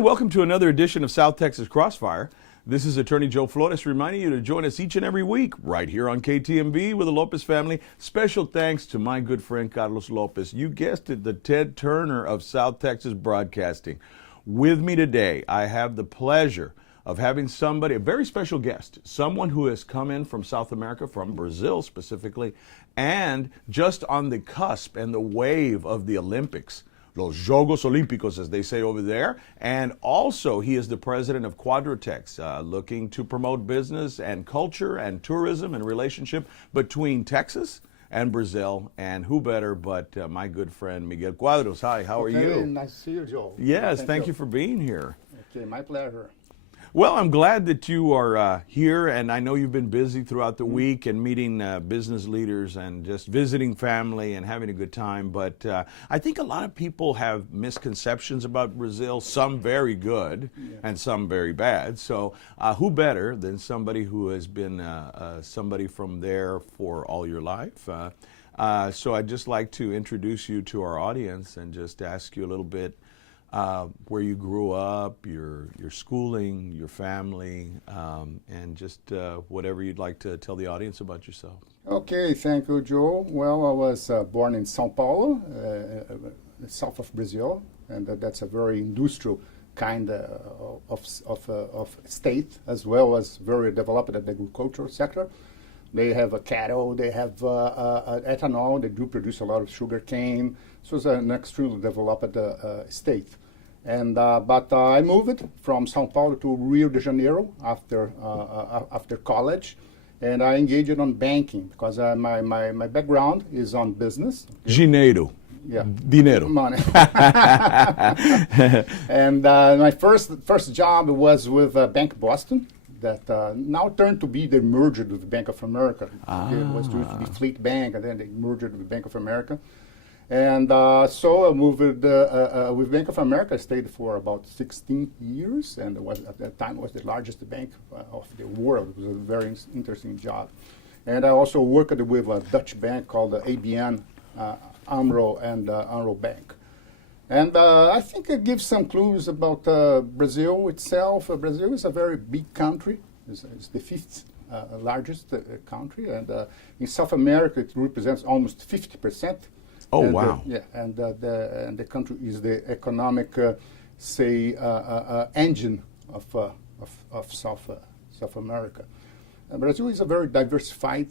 And welcome to another edition of South Texas Crossfire. This is Attorney Joe Flores reminding you to join us each and every week right here on KTMB with the Lopez family. Special thanks to my good friend Carlos Lopez. You guessed it, the Ted Turner of South Texas Broadcasting. With me today, I have the pleasure of having somebody, a very special guest, someone who has come in from South America, from Brazil specifically, and just on the cusp and the wave of the Olympics. Los Jogos Olímpicos, as they say over there. And also, he is the president of Quadrotex, looking to promote business and culture and tourism and relationship between Texas and Brazil. And who better but my good friend, Miguel Cuadros. Hi, how are you? Nice to see you, Joe. Yes, thank you for being here. Okay, my pleasure. Well, I'm glad that you are here, and I know you've been busy throughout the week and meeting business leaders and just visiting family and having a good time. But I think a lot of people have misconceptions about Brazil, some very good and some very bad. So who better than somebody who has been somebody from there for all your life? So I'd just like to introduce you to our audience and just ask you a little bit where you grew up, your schooling, your family, and just whatever you'd like to tell the audience about yourself. Okay, thank you, Joe. Well, I was born in São Paulo, south of Brazil, and that's a very industrial kind of state, as well as very developed at the agricultural sector. They have cattle, they have ethanol, they do produce a lot of sugar cane, so it's an extremely developed state. And but I moved from São Paulo to Rio de Janeiro after college, and I engaged on banking because my background is on business. Dinheiro. Yeah. Dinero. Money. And my first job was with Bank Boston, that now turned to be the merger with Bank of America. It was used to be Fleet Bank, and then they merged with Bank of America. And so I moved with Bank of America. I stayed for about 16 years, and it was, at that time, was the largest bank of the world. It was a very interesting job. And I also worked with a Dutch bank called ABN AMRO and AMRO Bank. And I think it gives some clues about Brazil itself. Brazil is a very big country. It's the fifth largest country. And in South America, it represents almost 50%. Oh, and, wow. And the country is the economic, engine of South America. Brazil is a very diversified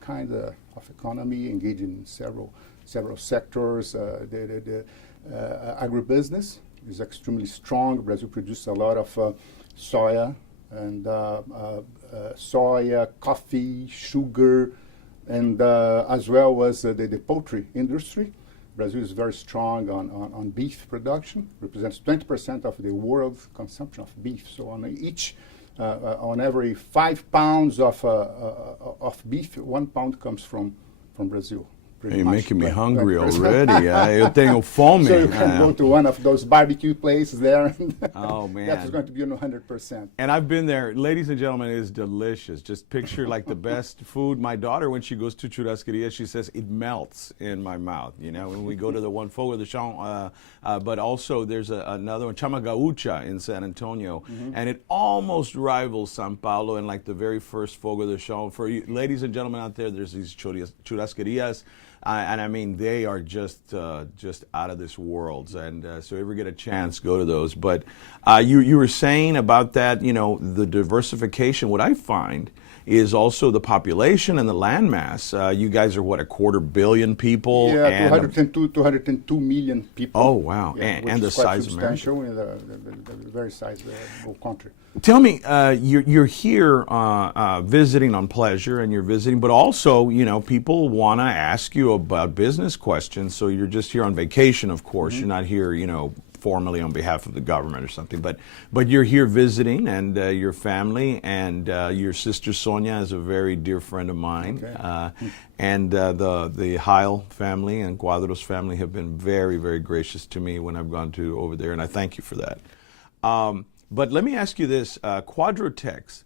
kind of economy, engaging in several sectors. The agribusiness is extremely strong. Brazil produces a lot of soya, coffee, sugar, and as well as the poultry industry. Brazil is very strong on beef production, represents 20% of the world's consumption of beef. So on every 5 pounds of beef, 1 pound comes from Brazil. You're making me hungry already. Eu tenho fome. So you can go to one of those barbecue places there. Oh, man. That is going to be 100%. And I've been there. Ladies and gentlemen, it is delicious. Just picture like the best food. My daughter, when she goes to churrascaria, she says it melts in my mouth. You know, when we go to the one Fogo de Chão, but also there's another one, Chama Gaúcha in San Antonio, and it almost rivals São Paulo in like the very first Fogo de Chão. For you, ladies and gentlemen out there, there's these churrascarias. And I mean, they are just out of this world. And so if you ever get a chance, go to those. But you were saying about that, you know, the diversification. What I find is also the population and the landmass. You guys are, what, 250 million people? Yeah, and 202 million people. Oh, wow. Yeah, and the size of America. Substantial in the very sizable country. Tell me, you're here visiting on pleasure, and you're visiting, but also, you know, people want to ask you about business questions. So you're just here on vacation, of course. You're not here, you know, formally on behalf of the government or something, but you're here visiting, and your family, and your sister Sonia is a very dear friend of mine. Okay. And the Heil family and Cuadros family have been very, very gracious to me when I've gone to over there, and I thank you for that. But let me ask you this, Quadrotex,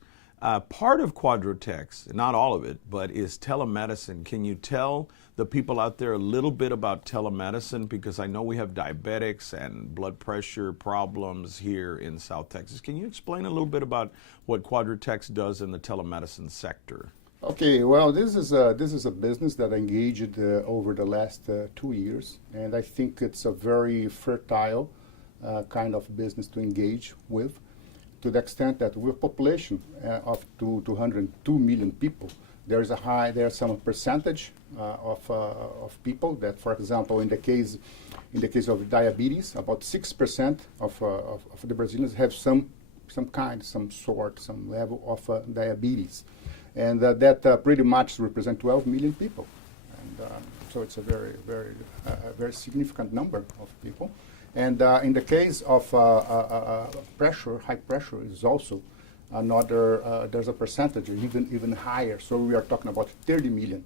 Part of Quadrotex, not all of it, but is telemedicine. Can you tell the people out there a little bit about telemedicine? Because I know we have diabetics and blood pressure problems here in South Texas. Can you explain a little bit about what Quadrotex does in the telemedicine sector? Okay, well, this is a business that I engaged over the last 2 years, and I think it's a very fertile kind of business to engage with, to the extent that with a population of 202 million people, there's some percentage of people that, for example, in the case of diabetes, about 6% of the Brazilians have some level of diabetes. And that pretty much represents 12 million people. And so it's a very significant number of people. And in the case of pressure, high pressure is also another, there's a percentage even higher. So we are talking about 30 million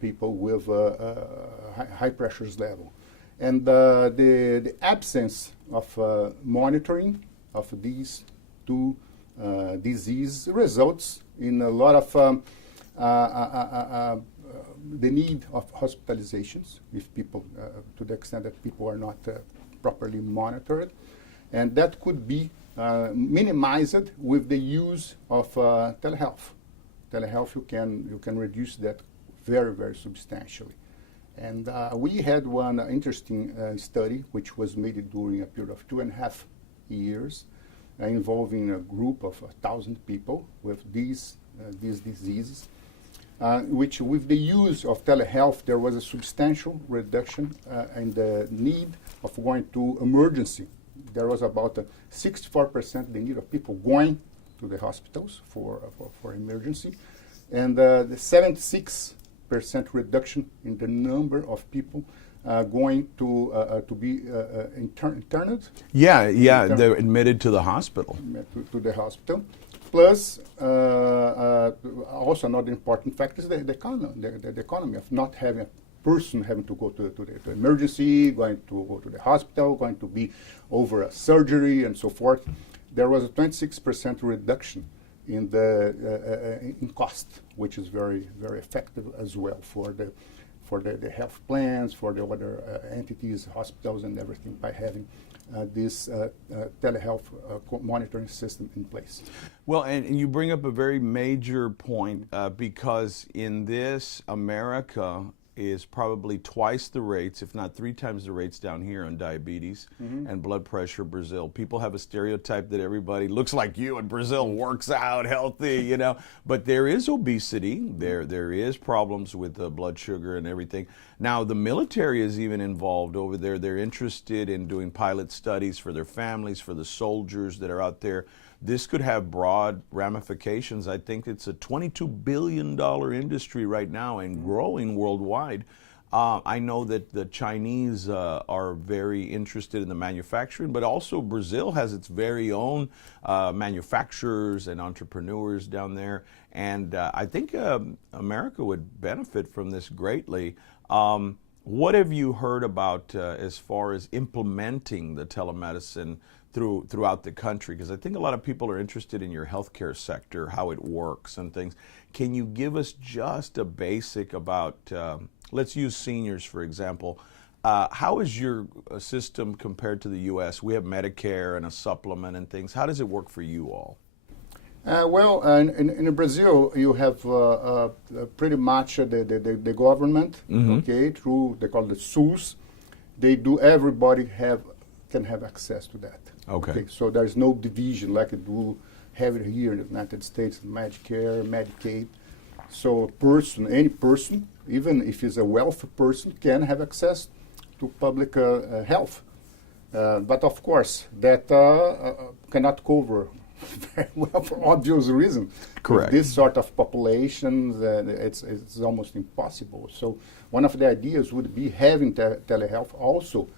people with high pressures level. And the absence of monitoring of these two disease results in a lot of the need of hospitalizations if people, to the extent that people are not properly monitored, and that could be minimized with the use of telehealth. Telehealth, you can reduce that very substantially. And we had one interesting study which was made during a period of 2.5 years, involving a group of 1,000 people with these diseases, which with the use of telehealth, there was a substantial reduction in the need of going to emergency. There was about 64% the need of people going to the hospitals for emergency, and the 76% reduction in the number of people going to be interned. They're admitted to the hospital. To the hospital. Plus, also another important factor is the economy of not having a person having to go to the emergency, going to go to the hospital, going to be over a surgery and so forth. There was a 26% reduction in in cost, which is very effective as well for the health plans, for the other entities, hospitals and everything, by having this telehealth monitoring system in place. Well, and you bring up a very major point because in this, America is probably twice the rates, if not 3 times the rates down here on diabetes and blood pressure. Brazil, people have a stereotype that everybody looks like you in Brazil, works out, healthy, you know. But there is obesity, there is problems with blood sugar and everything. Now the military is even involved over there. They're interested in doing pilot studies for their families, for the soldiers that are out there. This could have broad ramifications. I think it's a $22 billion industry right now and growing worldwide. I know that the Chinese are very interested in the manufacturing, but also Brazil has its very own manufacturers and entrepreneurs down there. And I think America would benefit from this greatly. What have you heard about as far as implementing the telemedicine throughout the country? Because I think a lot of people are interested in your healthcare sector, how it works and things. Can you give us just a basic about, let's use seniors, for example. How is your system compared to the U.S.? We have Medicare and a supplement and things. How does it work for you all? Well, in Brazil, you have pretty much the government, okay, through, they call it SUS. They do, everybody can have access to that. Okay. So there's no division like it do have it here in the United States, Medicare, Medicaid. So any person, even if he's a wealthy person, can have access to public health. But of course, that cannot cover very well for obvious reasons. Correct. This sort of populations, it's almost impossible. So one of the ideas would be having telehealth also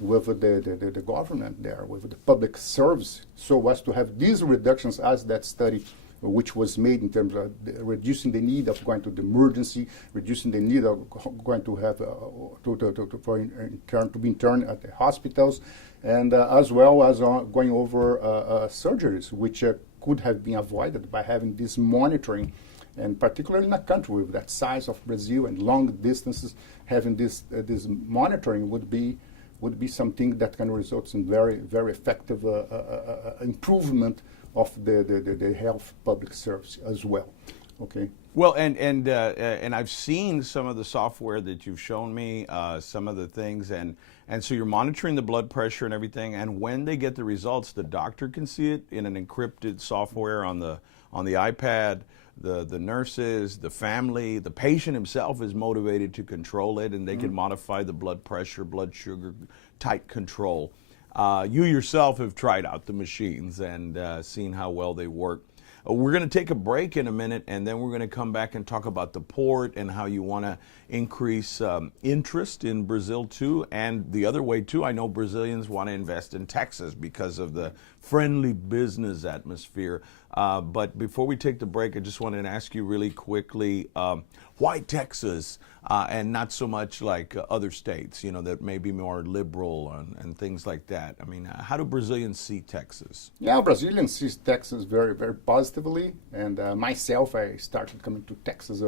with the government there, with the public service, so as to have these reductions as that study which was made in terms of reducing the need of going to the emergency, reducing the need of going to have to be interned at the hospitals, and as well as going over surgeries, which could have been avoided by having this monitoring, and particularly in a country with that size of Brazil and long distances, having this monitoring would be something that can result in very, very effective improvement of the health public service as well. Okay. Well, and I've seen some of the software that you've shown me, some of the things, and so you're monitoring the blood pressure and everything. And when they get the results, the doctor can see it in an encrypted software on the iPad. The nurses, the family, the patient himself is motivated to control it, and they can modify the blood pressure, blood sugar, tight control. You yourself have tried out the machines and seen how well they work. We're going to take a break in a minute, and then we're going to come back and talk about the port and how you want to increase interest in Brazil too, and the other way too. I know Brazilians want to invest in Texas because of the friendly business atmosphere. But before we take the break, I just wanted to ask you really quickly, why Texas and not so much like other states, that may be more liberal and things like that? I mean, how do Brazilians see Texas? Yeah, Brazilians see Texas very, very positively. And myself, I started coming to Texas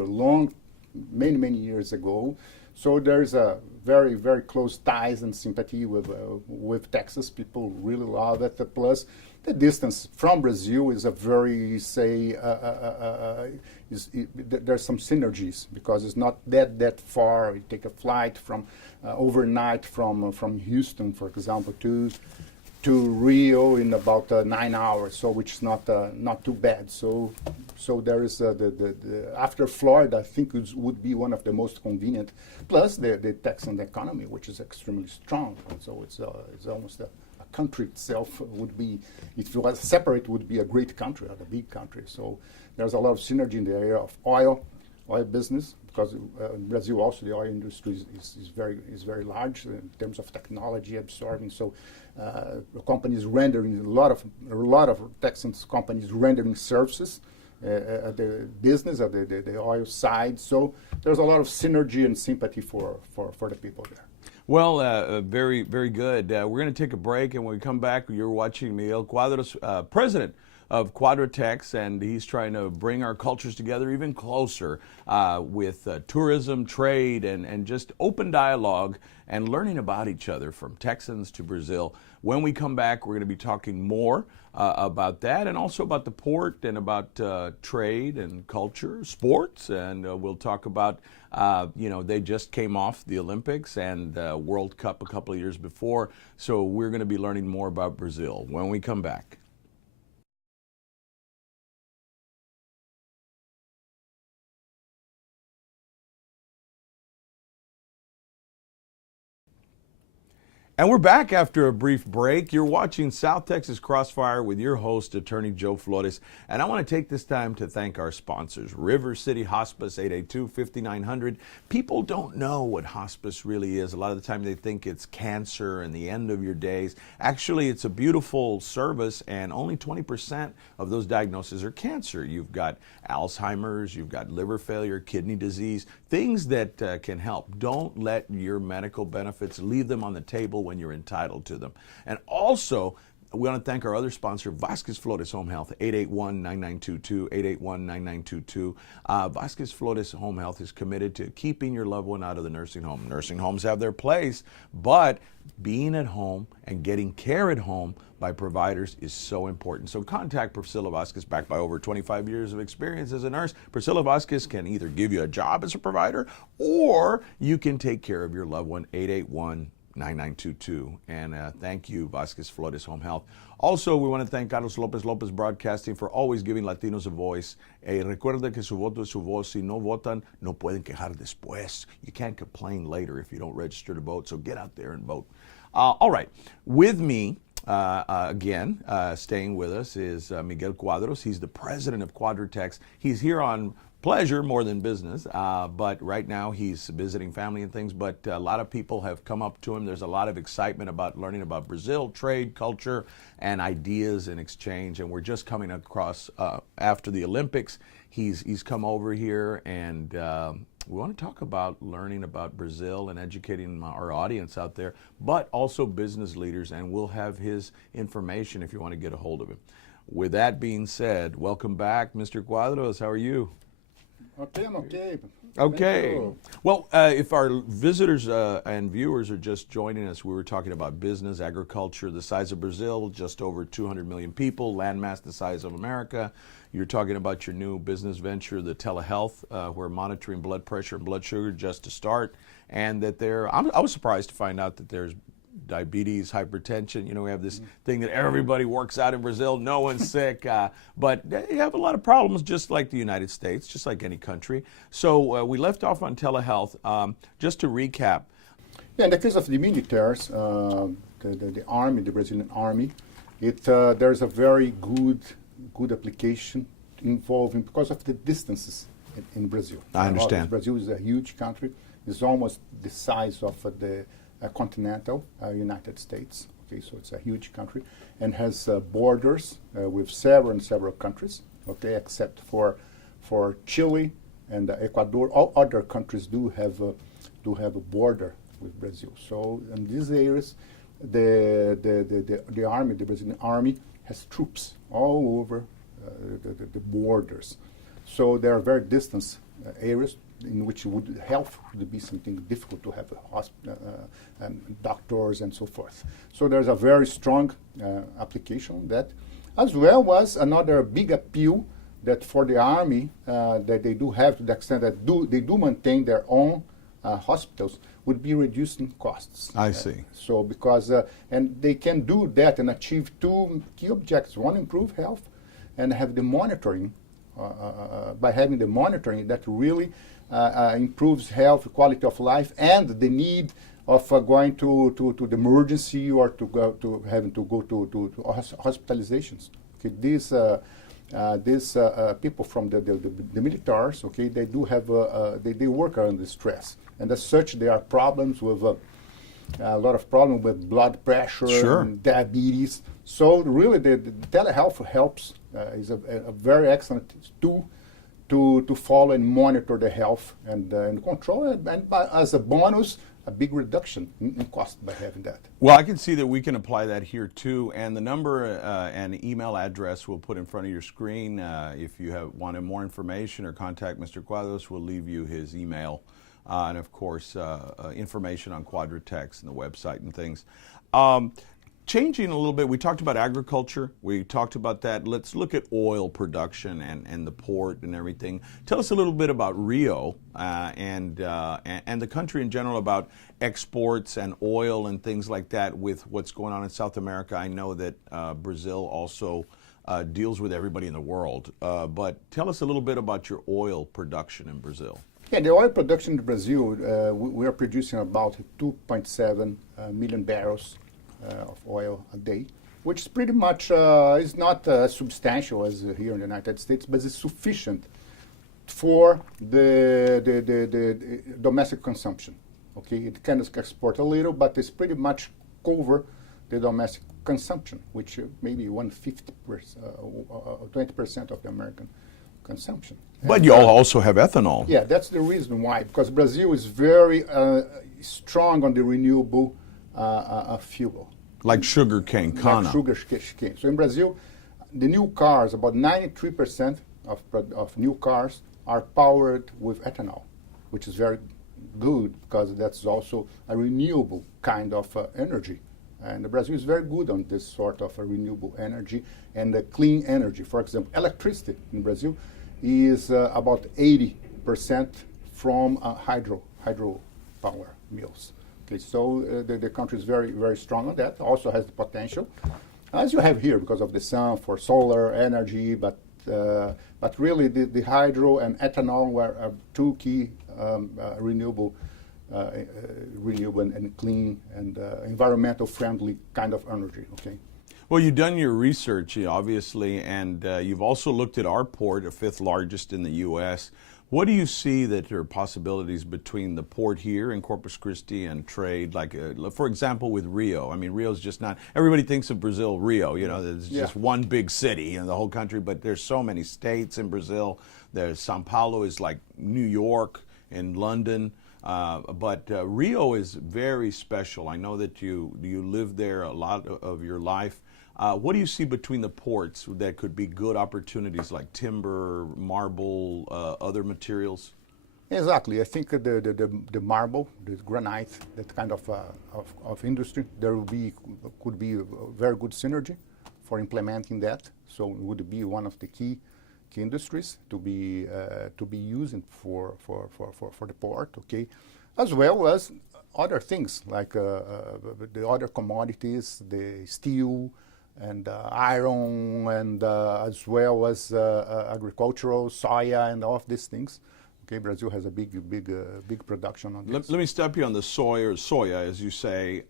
many years ago. So there's a very, very close ties and sympathy with Texas. People really love it. Plus, the distance from Brazil is a very, there's some synergies because it's not that far. You take a flight from overnight from Houston, for example, to Rio in about 9 hours, so which is not too bad. So there is the after Florida, I think would be one of the most convenient. Plus the Texan economy, which is extremely strong. So it's almost a country itself would be, if it was separate, would be a great country, a big country. So there's a lot of synergy in the area of oil business, because in Brazil also the oil industry is very large in terms of technology absorbing. So companies rendering a lot of Texan companies rendering services at the business at the oil side. So there's a lot of synergy and sympathy for the people there. Well, very, very good. We're going to take a break, and when we come back, you're watching Miguel Cuadros, president of Quadrotex, and he's trying to bring our cultures together even closer with tourism, trade, and just open dialogue and learning about each other from Texans to Brazil. When we come back, we're going to be talking more about that, and also about the port and about trade and culture, sports, and we'll talk about, they just came off the Olympics and World Cup a couple of years before, so we're going to be learning more about Brazil when we come back. And we're back after a brief break. You're watching South Texas Crossfire with your host, Attorney Joe Flores. And I want to take this time to thank our sponsors, River City Hospice, 882-5900. People don't know what hospice really is. A lot of the time they think it's cancer and the end of your days. Actually, it's a beautiful service, and only 20% of those diagnoses are cancer. You've got Alzheimer's, you've got liver failure, kidney disease, things that can help. Don't let your medical benefits leave them on the table when you're entitled to them. And also, we want to thank our other sponsor, Vasquez Flores Home Health, 881-9922, 881-9922. Vasquez Flores Home Health is committed to keeping your loved one out of the nursing home. Nursing homes have their place, but being at home and getting care at home by providers is so important. So contact Priscilla Vasquez, backed by over 25 years of experience as a nurse. Priscilla Vasquez can either give you a job as a provider, or you can take care of your loved one, 881-9922. And thank you, Vasquez Flores Home Health. Also, we want to thank Carlos Lopez Broadcasting for always giving Latinos a voice. Recuerda que su voto es su voz. Si no votan, no pueden quejar después. You can't complain later if you don't register to vote, so get out there and vote. All right, with me, again, staying with us is Miguel Cuadros. He's the president of Quadrotex. He's here on pleasure more than business, but right now he's visiting family and things, but a lot of people have come up to him. There's a lot of excitement about learning about Brazil, trade, culture, and ideas and exchange, and we're just coming across after the Olympics. He's come over here, and we want to talk about learning about Brazil and educating our audience out there, but also business leaders, and we'll have his information if you want to get a hold of him. with that being said, welcome back, Mr. Cuadros. How are you? Okay, I'm okay. Okay. Thank you. Well, if our visitors and viewers are just joining us, we were talking about business, agriculture, the size of Brazil, just over 200 million people, landmass the size of America. You're talking about your new business venture, the Telehealth, where monitoring blood pressure and blood sugar just to start, and that I was surprised to find out that there's diabetes, hypertension. You know, we have this thing that everybody works out in Brazil. No one's sick, but they have a lot of problems, just like the United States, just like any country. So we left off on telehealth. Just to recap. Yeah, in the case of the militaries, the army, the Brazilian army, there's a very good application involving because of the distances in Brazil. I understand. Brazil is a huge country. It's almost the size of the continental United States. Okay, so it's a huge country and has borders with several countries. Okay, except for Chile and Ecuador, all other countries do have a border with Brazil. So in these areas, the army, the Brazilian army, has troops all over the borders. So there are very distant areas in which health would be something difficult to have doctors and so forth. So there's a very strong application on that, as well as another big appeal that for the army that they do have to the extent that they do maintain their own hospitals would be reducing costs. I see. So because and they can do that and achieve two key objectives: one, improve health, and have the monitoring. By having the monitoring, that really improves health, quality of life, and the need of going to the emergency or to having to go to hospitalizations. Okay, these people from the militaries, okay, they do have they work under stress, and as such, there are problems with a lot of problems with blood pressure, sure, and diabetes. So really, the telehealth helps. Is a very excellent tool to follow and monitor the health and control it, and as a bonus, a big reduction in cost by having that. Well, I can see that we can apply that here too, and the number and email address we'll put in front of your screen. If you wanted more information or contact Mr. Cuadros, we'll leave you his email, and of course information on Quadratex and the website and things. Changing a little bit, we talked about agriculture. We talked about that. Let's look at oil production and the port and everything. Tell us a little bit about Rio and the country in general, about exports and oil and things like that with what's going on in South America. I know that Brazil also deals with everybody in the world. But tell us a little bit about your oil production in Brazil. Yeah, the oil production in Brazil, we are producing about 2.7 million barrels of oil a day, which is pretty much is not as substantial as here in the United States, but it's sufficient for the domestic consumption. Okay, it can export a little, but it's pretty much cover the domestic consumption, which maybe 20% of the American consumption. But you also have ethanol. Yeah, that's the reason why, because Brazil is very strong on the renewable fuel. Like sugar cane, cana. Like sugar cane. So in Brazil, the new cars, about 93% of new cars are powered with ethanol, which is very good because that's also a renewable kind of energy. And Brazil is very good on this sort of renewable energy and clean energy. For example, electricity in Brazil is about 80% from hydro power mills. Okay, so the country is very, very strong on that. Also has the potential, as you have here, because of the sun for solar energy. But really, the hydro and ethanol were two key renewable and clean and environmental friendly kind of energy. Okay. Well, you've done your research, obviously, and you've also looked at our port, the fifth largest in the U.S. What do you see that are possibilities between the port here in Corpus Christi and trade, like, for example, with Rio? I mean, Rio's just not, everybody thinks of Brazil, Rio, you know, it's just one big city in the whole country, but there's so many states in Brazil. There's Sao Paulo is like New York and London, but Rio is very special. I know that you lived there a lot of your life. What do you see between the ports that could be good opportunities, like timber, marble, other materials? Exactly. I think the marble, the granite, that kind of industry, could be a very good synergy for implementing that. So it would be one of the key industries to be using for the port. Okay, as well as other things like the other commodities, the steel and iron, and as well as agricultural, soya, and all of these things. Okay, Brazil has a big production on this. Let me stop you on the soya, as you say.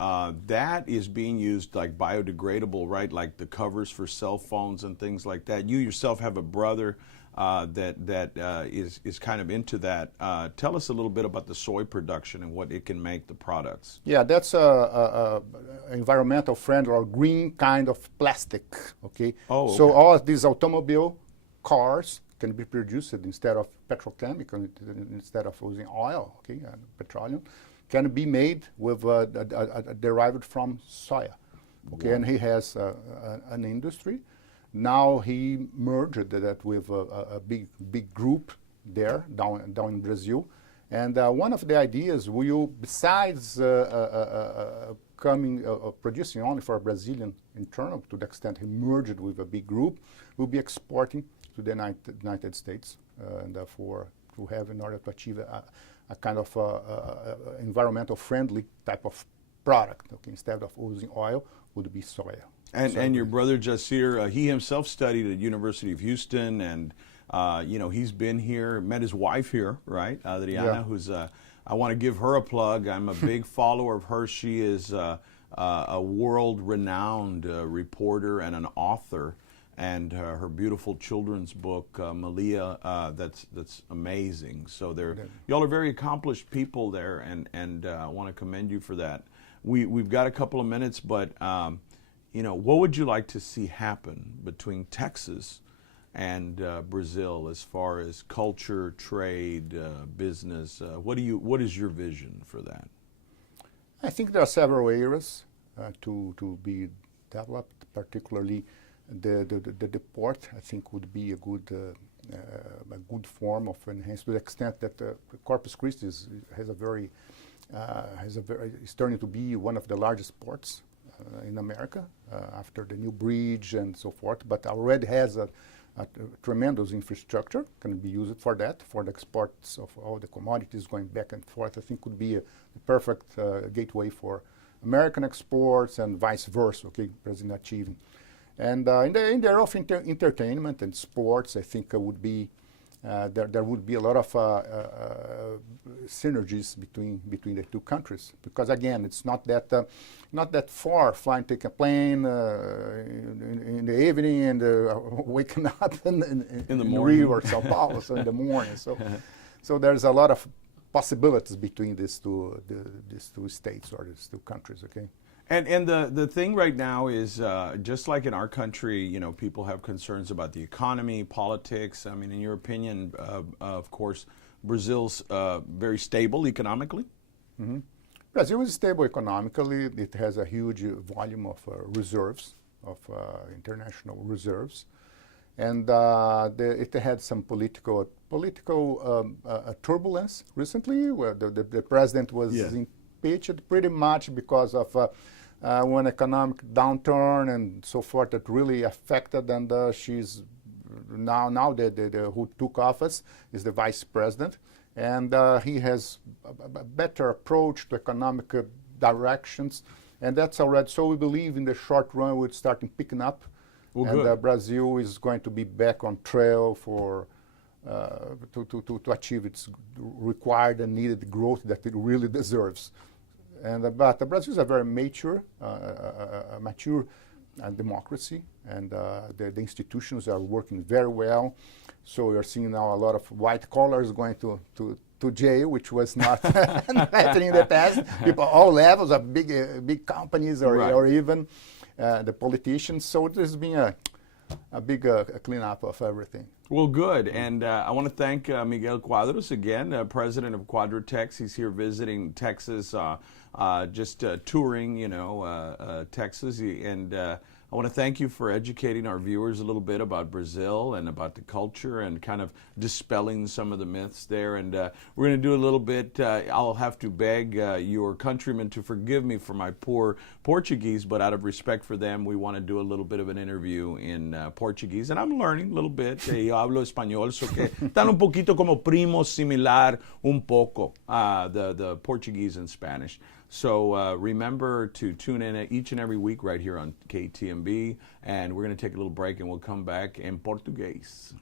That is being used like biodegradable, right? Like the covers for cell phones and things like that. You yourself have a brother that is kind of into that. Tell us a little bit about the soy production and what it can make, the products. Yeah, that's a environmental friendly or green kind of plastic. Okay. Oh, okay. So all of these automobile cars can be produced instead of petrochemical, instead of using oil, okay, and petroleum, can be made with derived from soya. Okay, wow. And he has an industry. Now he merged that with a big group there down in Brazil, and one of the ideas will, besides producing only for Brazilian internal, to the extent he merged with a big group, will be exporting to the United States, and therefore to have, in order to achieve a kind of environmental friendly type of product. Okay, instead of using oil, would be soya. And your brother Jasir, he himself studied at University of Houston, and he's been here, met his wife here, right, Adriana, yeah. Who's I want to give her a plug. I'm a big follower of her. She is a world-renowned reporter and an author. And her beautiful children's book, Malia, that's amazing. So y'all are very accomplished people there, and I want to commend you for that. We've got a couple of minutes, but what would you like to see happen between Texas and Brazil as far as culture, trade, business? What is your vision for that? I think there are several areas to be developed, particularly. The port, I think, would be a good form of enhancement, to the extent that Corpus Christi is turning to be one of the largest ports in America after the new bridge and so forth. But already has a tremendous infrastructure, can be used for that, for the exports of all the commodities going back and forth. I think would be a perfect gateway for American exports and vice versa. Okay, Brazil achieving. And in the area of entertainment and sports, I think would be there would be a lot of synergies between the two countries, because again, it's not that far flying, take a plane in the evening and waking up in the morning, Rio or Sao Paulo, so in the morning. So there's a lot of possibilities between these two states or these two countries. Okay. And the thing right now is, just like in our country, people have concerns about the economy, politics. I mean, in your opinion, of course, Brazil's very stable economically? Mm-hmm. Brazil is stable economically. It has a huge volume of reserves, of international reserves. And it had some political turbulence recently, where the president was impeached pretty much because of one economic downturn and so forth that really affected, and she's now who took office is the vice president, and he has a better approach to economic directions, and that's already, so we believe in the short run we're starting picking up, and Brazil is going to be back on trail for to achieve its required and needed growth that it really deserves. But Brazil is a very mature democracy, and the institutions are working very well. So we are seeing now a lot of white collars going to jail, which was not happening in the past. People all levels of big companies or even the politicians. So there's been a big cleanup of everything. Well, good. And I want to thank Miguel Cuadros again, president of Quadratex. He's here visiting Texas, just touring, Texas. And I want to thank you for educating our viewers a little bit about Brazil and about the culture and kind of dispelling some of the myths there. And we're going to do a little bit, I'll have to beg your countrymen to forgive me for my poor Portuguese, but out of respect for them, we want to do a little bit of an interview in Portuguese. And I'm learning a little bit. Yo hablo español, so que están un poquito como primos, similar un poco, the Portuguese and Spanish. So remember to tune in each and every week right here on KTMB, and we're going to take a little break and we'll come back in Portuguese.